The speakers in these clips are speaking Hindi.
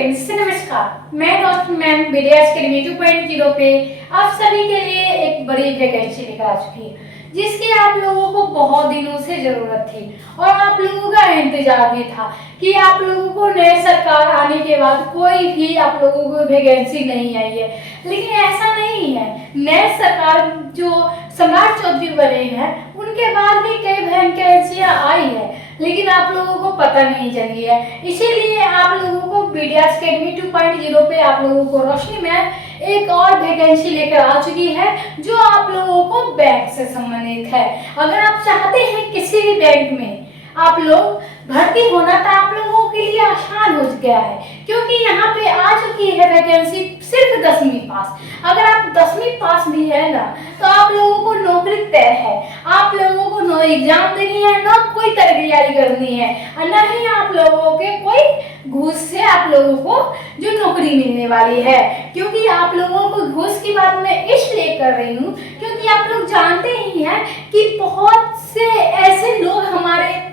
फ्रेंड्स नमस्कार। मैं डॉक्टर मैम बीडीएस अकेडमी 2.0 पे आप सभी के लिए एक बड़ी वैकेंसी लेकर आ चुकी है, जिसकी आप लोगों को बहुत दिनों से जरूरत थी और आप लोगों का इंतजार भी था कि आप लोगों को नई सरकार आने के बाद कोई भी आप लोगों को वैकेंसी नहीं आई है। लेकिन ऐसा नहीं है, नए सरकार जो सम्राट चौधरी बने हैं उनके बाद भी कई वैकेंसियां आई है, लेकिन आप लोगों को पता नहीं चली है। इसीलिए आप लोगों को बीडीएस अकेडमी 2.0 पे आप लोगों को रोशनी मैम एक और वैकेंसी लेकर आ चुकी है, जो आप लोगों को बैंक से संबंधित है। अगर आप चाहते हैं किसी भी बैंक में आप लोग भर्ती होना, तो आप लोगों के लिए आसान हो गया है, क्योंकि यहाँ पे आ चुकी है वैकेंसी सिर्फ 10वीं पास। अगर आप 10वीं पास भी है ना, तो आप लोगों को नौकरी तय है। आप लोगों को नो एग्जाम देनी है, ना कोई तैयारी करनी है, और ना ही आप लोगों के कोई घूस से आप लोगों को जो नौकरी मिलने वाली है। क्योंकि आप लोगों को घूस की बात मैं इसलिए कर रही हूँ, क्योंकि आप लोग जानते ही हैं कि बहुत से ऐसे लोग हमारे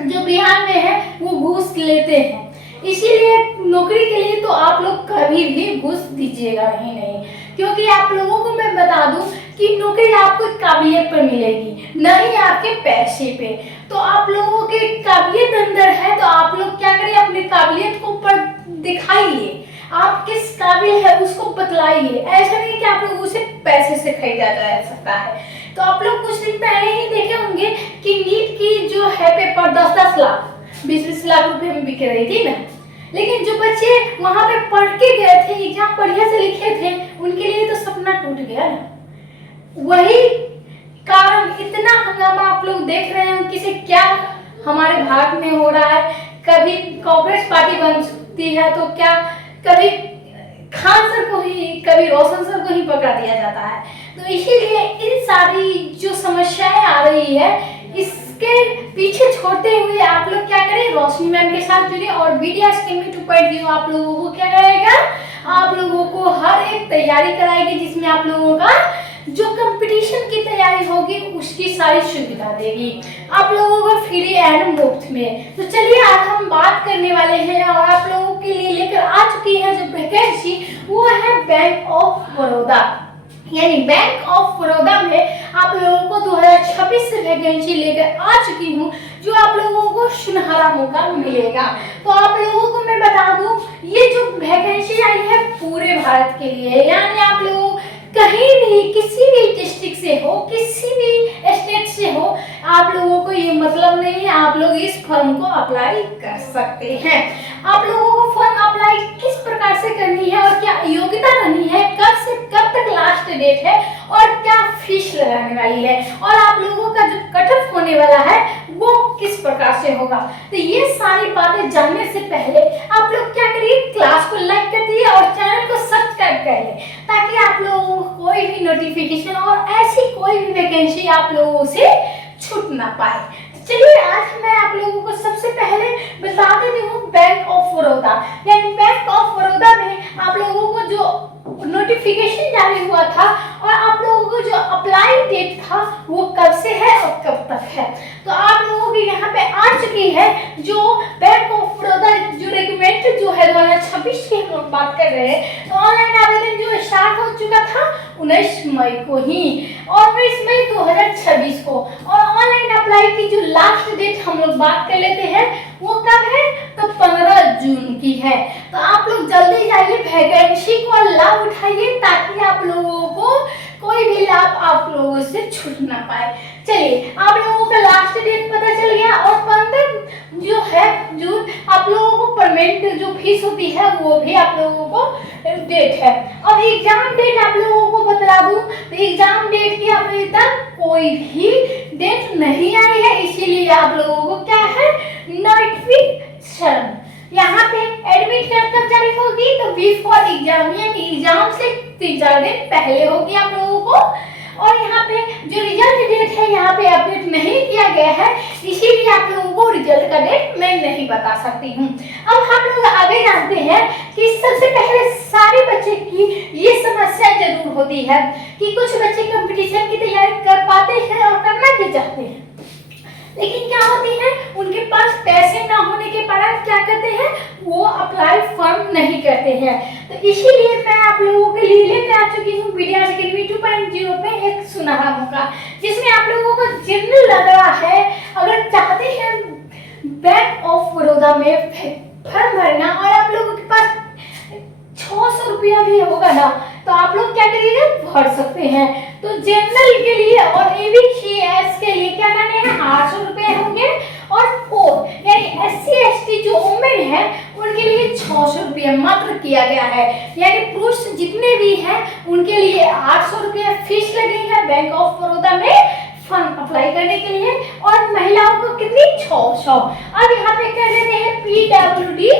जो बिहार में है वो घूस लेते हैं। इसीलिए नौकरी के लिए तो आप लोग कभी भी घूस दीजिएगा ही नहीं, क्योंकि आप लोगों को मैं बता दूं कि नौकरी आपको काबिलियत पर मिलेगी, न ही आपके पैसे पे। तो आप लोगों के काबिलियत अंदर है, तो आप लोग क्या करिए, अपनी काबिलियत को ऊपर दिखाइए। आप किस काबिल है उसको बतलाइए। ऐसा नहीं कि आप लोग उसे पैसे से खरीदा जा सकता है। तो आप लोग कुछ दिन पहले ही देखे होंगे कि नीट की जो है पेपर 10-10 लाख 20-20 लाख रुपए में बिक रही थी ना, लेकिन जो बच्चे वहां पे पढ़ के गए थे, एग्जाम बढ़िया से लिखे थे, उनके लिए तो सपना टूट गया ना। वही कारण इतना हंगामा आप लोग देख रहे हैं कि क्या हमारे भारत में हो रहा है। कभी कांग्रेस पार्टी बनती है तो क्या कभी खान सर को ही, कभी रोशन सर को ही पकड़ा दिया जाता है। तो इसीलिए इन सारी जो समस्याएं आ रही है, इसके पीछे छोड़ते हुए आप लोग क्या करें, रोशनी मैम के साथ जुड़े और बीडीएस अकेडमी 2.0 आप लोगों को क्या करेगा, आप लोगों को हर एक तैयारी कराएगी, जिसमें आप लोगों का जो कंपटीशन की तैयारी होगी उसकी सारी सुविधा देगी आप लोगों को फ्री एंड मुफ्त में। तो चलिए आज हम बात करने वाले हैं और आप लोगों के लिए लेकर आ चुकी है जो वैकेंसी, वो है बैंक ऑफ बड़ौदा। यानी बैंक ऑफ बड़ौदा में आप लोगों को 2026 से वैकेंसी लेकर आ चुकी हूँ, जो आप लोगों को सुनहरा मौका मिलेगा। तो आप लोगों को मैं बता दूं, ये जो वैकेंसी आई है पूरे भारत के लिए, यानी आप लोग कहीं भी किसी भी डिस्ट्रिक्ट से हो, किसी भी स्टेट से हो, आप लोगों को ये मतलब नहीं है, आप लोग इस फॉर्म को अप्लाई कर सकते हैं। आप लोगों को फॉर्म अप्लाई किस प्रकार से करनी है और क्या योग्यता रहनी है, कब से कब तक लास्ट डेट है और क्या फीस लगाने वाली है, और आप लोगों का जो कट ऑफ होने वाला है वो किस प्रकार से होगा। तो ये सारी बातें जानने से पहले आप लोग क्या करिए, क्लास को लाइक कर दिए और चैनल को सब्सक्राइब कर ले, ताकि आप लोगों को कोई भी नोटिफिकेशन और ऐसी कोई भी वैकेंसी आप लोगों से छूट ना पाए। चलिए आज मैं आप लोगों को सबसे पहले बता देती हूँ बैंक ऑफ बड़ौदा। यानी बैंक ऑफ बड़ौदा में आप लोगों को जो नोटिफिकेशन जारी हुआ था और आप लोगों को जो अप्लाई डेट था वो कब से है और कब तक है, तो आप लोगों की यहाँ पे आ चुकी है जो बैंक ऑफ बड़ौदा जो रिक्रूटमेंट जो है 2026 की हम बात कर रहे हैं। तो ऑनलाइन आवेदन जो स्टार्ट हो चुका था 19 मई को ही, 19 मई 2026 को, और ऑनलाइन अप्लाई की जो लास्ट डेट हम लोग बात कर लेते हैं वो कब है, तो 15 जून की है। तो आप लोग जल्दी जाइए, वैकेंसी को लाभ उठाइए, ताकि आप लोगों को कोई भी लाभ आप लोगों से छूट ना पाए। चलिए आप लोगों का लास्ट डेट पता चल गया, और 15 जो है जून आप लोगों को पेमेंट जो फीस होती है वो भी आप लोगों को डेट है। अब एग्जाम डेट आप लोगों को बता दूं, तो एग्जाम डेट की अभी तक कोई भी डेट नहीं आई है, इसीलिए आप लोगों को क्या है, नोटिफिकेशन यहाँ पे एडमिट कार्ड कब जारी होगी, तो बिफोर एग्जाम यानी एग्जाम से 3-4 दिन पहले होगी आप लोगों को। और यहाँ पे जो रिजल्ट डेट है यहाँ पे अपडेट नहीं किया गया है, इसीलिए आप लोगों को रिजल्ट का डेट मैं नहीं बता सकती हूँ। अब हम लोग आगे जानते हैं कि सबसे पहले सारे बच्चे की ये समस्या जरूर होती है कि कुछ बच्चे कंपटीशन की तैयारी कर पाते हैं और करना भी चाहते हैं, लेकिन क्या होती है, उनके पास पैसे ना होने के कारण क्या करते हैं, वो अप्लाई फॉर्म नहीं करते हैं। तो इसीलिए मैं आप लोगों के लिए लेकर आ चुकी हूँ विद्यार्थ अकेडमी 2.0 पे एक सुनहरा मौका, जिसमें आप लोगों को जनरल लग रहा है, अगर चाहते हैं बैंक ऑफ बड़ौदा में फॉर्म भरना और आप लोगों के पास 600 रुपया भी होगा ना, तो आप लोग क्या करिएगा, भर सकते हैं। तो जनरल के लिए और एबीसीएस के लिए क्या करने हैं, 800 रुपए होंगे, और फोर यानी SC ST जो वुमेन है उनके लिए 600 रुपया मात्र किया गया है। यानी पुरुष जितने भी हैं उनके लिए 800 रुपया फीस लगेगा बैंक ऑफ बड़ौदा में फंड अप्लाई करने के लिए, और महिलाओं को कितनी, 600। अब यहाँ पे कर देते हैं PWD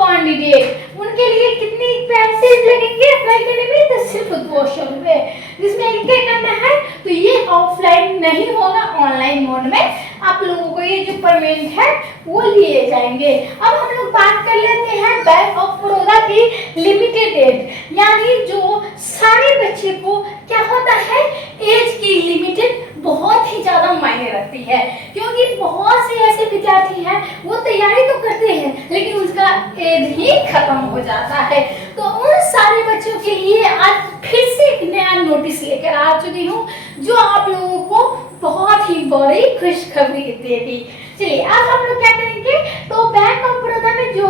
कैंडिडेट, उनके लिए कितनी पैसे लगेंगे अप्लाई करने में, तो सिर्फ 200 रुपए, जिसमें क्या करना है, तो ये ऑफलाइन नहीं होगा, ऑनलाइन मोड में आप लोगों को ये जो पेमेंट है वो लिए जाएंगे। अब हम लोग बात कर लेते हैं बैंक ऑफ बड़ौदा की लिमिटेड एज, यानी जो सारे बच्चे को क्या होता है, एज की लिमिटेड बहुत ही ज्यादा मायने रखती है, क्योंकि बहुत से ऐसे विद्यार्थी हैं वो तैयारी तो करते हैं लेकिन उसका एज ही खत्म हो जाता है। तो उन सारे बच्चों के लिए आज फिर से एक नया नोटिस लेकर आ चुकी हूँ, जो आप लोगों को बहुत ही बड़ी खुशखबरी देगी। चलिए अब हम लोग क्या करेंगे, तो बैंक ऑफ बड़ौदा में जो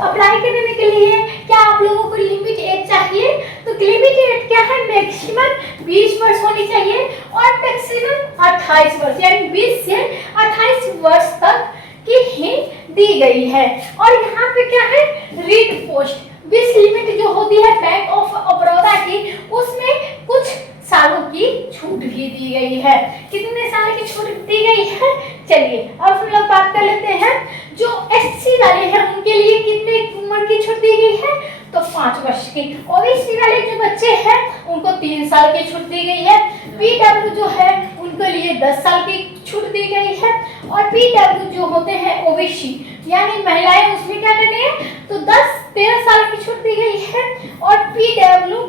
अप्लाई करने के लिए क्या आप लोगों को लिमिट एज चाहिए, तो लिमिट एज क्या है, मैक्सिमम 20 वर्ष होनी चाहिए और मैक्सिमम 28 वर्ष, यानी 20 से 28 वर्ष तक की ही दी गई है। और यहाँ पे क्या है, रीड पोस्ट 20 लिमिट जो होती है बैंक ऑफ बड़ौदा की, उसमें कुछ सालों की छूट भी दी गई है। कितने साल की छूट दी गई है, चलिए अब हम लोग बात कर लेते हैं। जो SC वाले हैं उनके लिए कितने उम्र की छूट दी गई है, तो 5 वर्ष की। OBC वाले जो बच्चे हैं उनको 3 साल की छूट दी गई है। PW जो है उनके लिए 10 साल की छूट दी गई है, और PW जो होते हैं OBC यानी महिलाएं, उसमें क्या करनी है, तो 10-13 साल की छूट दी गई है। और PW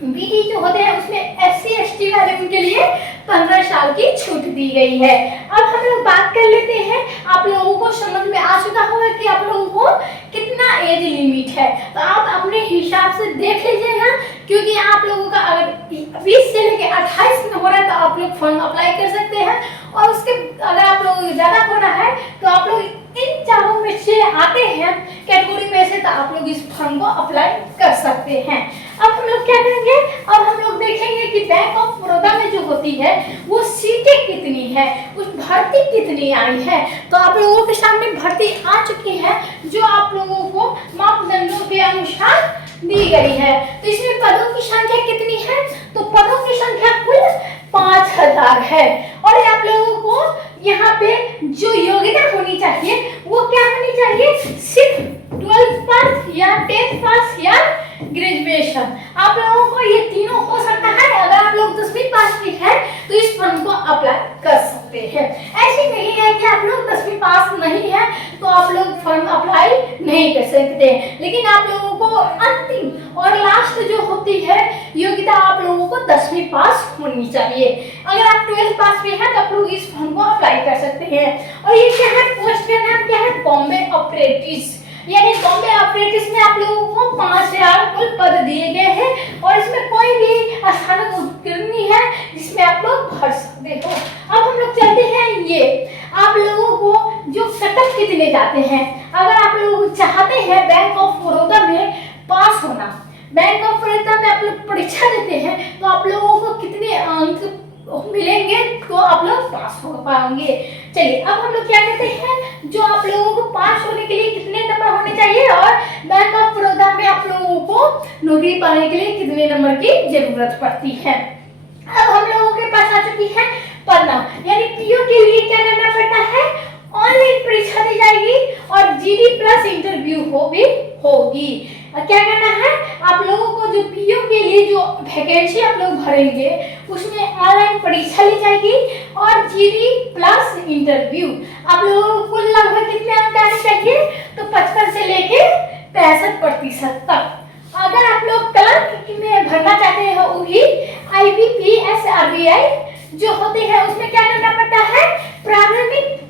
BD जो होते हैं उसमें SC ST वाले उनके लिए 15 साल की छूट दी गई है। अब हम लोग बात कर लेते हैं, आप लोगों को समझ में आ चुका होगा कि आप लोगों को कितना एज लिमिट है, तो आप अपने हिसाब से देख लीजिएगा, क्योंकि आप लोगों का अगर 20 से लेकर 28 में हो रहा है तो आप लोग फॉर्म अप्लाई कर सकते हैं, और उसके अगर आप लोगों को ज़्यादा हो रहा है तो आप लोग इन चारों में से आते हैं कैटेगरी में से, तो आप लोग इस फॉर्म को अप्लाई कर सकते हैं। अब हम लोग क्या करेंगे, अब हम लोग देखेंगे कि बैंक ऑफ बड़ौदा में जो होती है वो सीटें कितनी है, उस भर्ती कितनी आई है। तो आप लोगों के सामने भर्ती आ चुकी है, जो आप लोगों को मापदंडों के अनुसार दी गई है। तो इसमें पदों की संख्या कितनी है, तो पदों की संख्या कुल 5000 है। और आप लोगों को यहाँ पे जो योग्यता होनी चाहिए वो क्या होनी चाहिए, सिर्फ 12th पास या 10th पास या ग्रेजुएशन। आप लोगों को ये तीनों हो सकता है, अगर आप लोग 10वीं पास की है तो इस फॉर्म को अप्लाई कर सकते हैं। ऐसे नहीं है कि आप लोग 10वीं पास नहीं है तो आप लोग फॉर्म अप्लाई नहीं कर सकते, लेकिन आप लोगों को अंतिम और लास्ट जो होती है योग्यता, आप लोगों को 10वीं पास होनी चाहिए। अगर आप 12th पास भी हैं तो आप लोग इस फॉर्म को अप्लाई कर सकते हैं। और ये क्या है, पोस्ट का नाम क्या है, बॉम्बे अप्रेंटिस, यानी बॉम्बे अप्रेंटिस में आप लोगों को 5000 कुल पद दिए गए हैं, और इसमें कोई भी स्थान उत्तीर्ण है जिसमें आप लोग भर सकते हो। अब हम लोग चलते हैं, ये आप लोगों को जो कटअप कितने जाते हैं, अगर आप लोग चाहते हैं बैंक ऑफ बड़ौदा में पास होना, बैंक ऑफ बड़ौदा में आप लोग परीक्षा देते हैं, तो आप लोगों को कितने अंक मिलेंगे तो आप लोग पास हो पाएंगे। चलिए अब हम लोग क्या करते हैं, जो आप लोगों को पास होने के लिए कितने नंबर होने चाहिए, और बैंक ऑफ बड़ौदा में आप लोगों को नौकरी पाने के लिए कितने नंबर की जरूरत पड़ती है। अब हम लोगों के पास आ चुकी है पन्ना, यानी पीओ के लिए क्या करना पड़ता है, ऑनलाइन परीक्षा दी जाएगी और जीडी प्लस इंटरव्यू होगी। क्या करना है, आप लोगों को जो पीओ के लिए जो वैकेंसी आप लोग भरेंगे उसमें ऑनलाइन परीक्षा ली जाएगी और जीडी प्लस इंटरव्यू। आप लोगों को कुल लगभग कितने अंक आने चाहिए, तो 55 से लेके 65% तक। अगर आप लोग क्लर्क में भरना चाहते हो, वो भी IBPS RBI जो होते हैं उसमें क्या करना पड़ता है, प्रारंभिक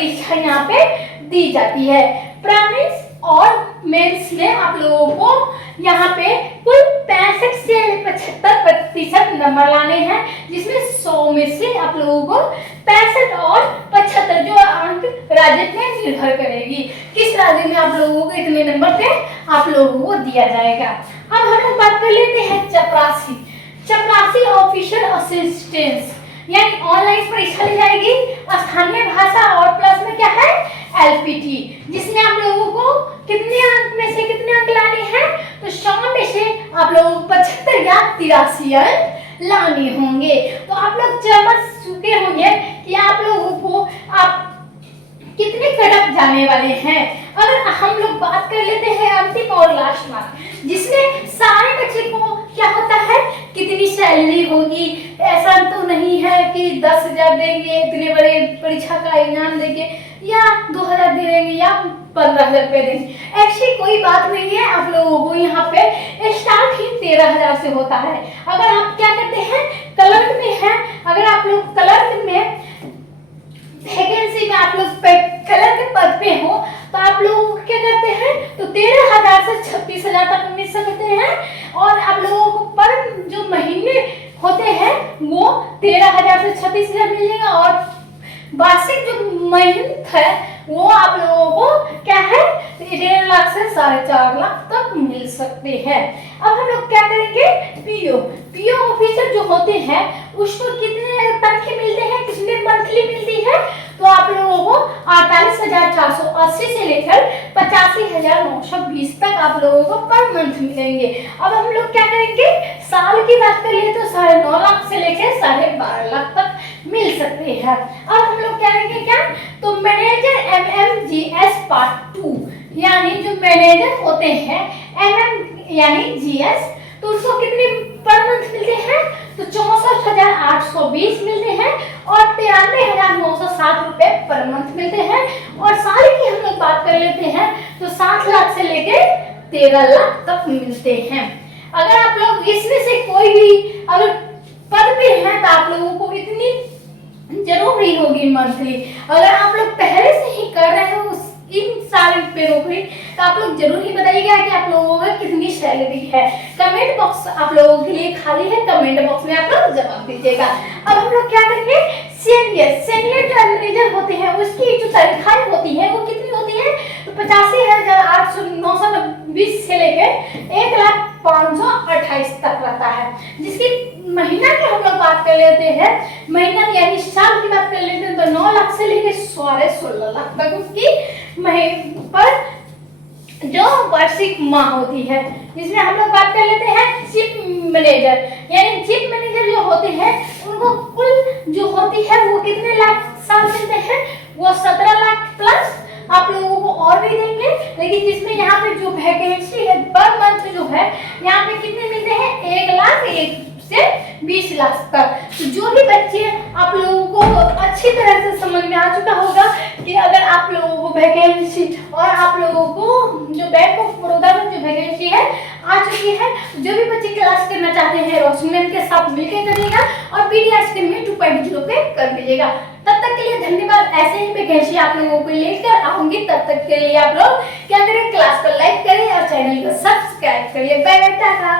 परीक्षा यहाँ पे दी जाती है। प्रीलिम्स और मेंस में आप लोगों को यहाँ पे कुल 65 से 75% नंबर लाने हैं, जिसमें 100 में से आप लोगों को 65 और 75 जो अंक राज्य पे निर्भर करेगी, किस राज्य में आप लोगों को इतने नंबर पे आप लोगों को दिया जाएगा। अब हम लोग बात कर लेते हैं चपरासी। चपरासी ऑफिशियल असिस्टेंस यानी ऑनलाइन परीक्षा ली जाएगी, स्थानीय भाषा और प्लस में क्या है एलपीटी, जिसमें आप लोगों को कितने अंक में से कितने अंक लाने हैं, तो 100 में से आप लोगों को 75 या 83 अंक लाने होंगे। तो आप लोग समझ चुके होंगे कि आप लोगों को आप कितने कटअप जाने वाले हैं। अगर हम लोग बात कर लेते हैं अंतिम और लास्ट मार्क, जिसमें सारे बच्चे को क्या होता है कितनी सैलरी होगी, ऐसा तो नहीं है कि 10,000 देंगे इतने बड़े परीक्षा का एग्जाम देंगे या 2,000 दे देंगे या 15,000 रुपए देंगे, ऐसी कोई बात नहीं है। आप लोगों को यहाँ पे स्टार्ट ही 13,000 से होता है। अगर आप क्या करते हैं क्लर्क में है, अगर आप लोग क्लर्क में वैकेंसी में आप लोग क्लर्क के पद पे हो तो आप लोग क्या करते हैं तो 13,000 से 36,000 तक मिल सकते हैं। और आप लोगों को पर जो महीने होते हैं वो 13,000 से 36,000 मिलेगा और वार्षिक जो महीने है वो आप लोगों को क्या है 1.5 लाख से 4.5 लाख तक मिल सकते हैं। अब हम लोग क्या करेंगे पीओ ऑफिसर जो होते हैं उसको कितने तनख्वाह मिलते हैं, कितने मंथली मिलती है, तो आप लोगों को 48,480 से लेकर 85,920 तक आप लोगों को पर मंथ मिलेंगे। अब हम लोग क्या करेंगे साल की बात करिए तो 9.5 लाख से लेकर 12.5 लाख तक मिल सकते हैं। अब हम लोग क्या करेंगे क्या तो मैनेजर MMGS पार्ट 2 यानी जो मैनेजर होते हैं MM यानी GS, तो उसको कितने पर मंथ मिलते हैं तो 64,820 मिलते हैं और 93,960 रुपए पर मंथ मिलते हैं। और साल की हम लोग बात कर लेते हैं तो 7 लाख से लेके 13 लाख तक मिलते हैं। अगर आप लोग इसमें से कोई भी अगर पद पे हैं तो आप लोगों को इतनी जरूरी होगी मंथली। अगर आप लोग पहले से ही कर रहे हो इन सारे पे नौकरी तो आप लोग जरूर ही बताइएगा कि आप लोगों को कितनी सैलरी है। कमेंट बॉक्स आप लोगों के लिए खाली है, कमेंट बॉक्स में आप लोग जवाब दीजिएगा। अब हम लोग क्या करेंगे सीनियर जो मैनेजर होते हैं उसकी जो तनख्वाह होती है वो कितनी होती है तो 85,920 से लेकर 1,05,28 तक रहता है, जिसकी महीना की हम लोग बात कर लेते हैं महीना यानी साल की बात कर लेते हैं तो 9 लाख से लेकर 16 लाख तक उसकी पर जो वार्षिक माह होती है। जिसमें हम लोग बात कर लेते हैं चीफ मैनेजर यानी चीफ मैनेजर जो होते हैं उनको कुल जो होती है वो कितने लाख साल मिलते हैं वो 17 लाख प्लस आप लोगों को और भी देंगे, लेकिन जिसमें यहाँ पे जो वैकेंसी है पर मंथ जो है यहाँ पे कितने मिलते हैं 1 लाख 1 से 20 लाख तक। तो जो भी बच्चे आप लोगों को अच्छी तरह से समझ में आ चुका होगा कि अगर आप लोगों को वैकेंसी और आप लोगों को जो बैंक ऑफ बड़ौदा में जो वैकेंसी है आ चुकी है, जो भी बच्चे क्लास करना चाहते हैं रोशनी मैम के साथ मिलकर करिएगा और पीडीएस के में 2.0 पे कर लीजिएगा। तब तक के लिए धन्यवाद। ऐसे ही वैकेंसी आप लोगों को लेकर आऊंगी, तब तक के लिए आप लोग क्या करें क्लास को लाइक करें और चैनल को सब्सक्राइब करिए। Bye bye, Tata.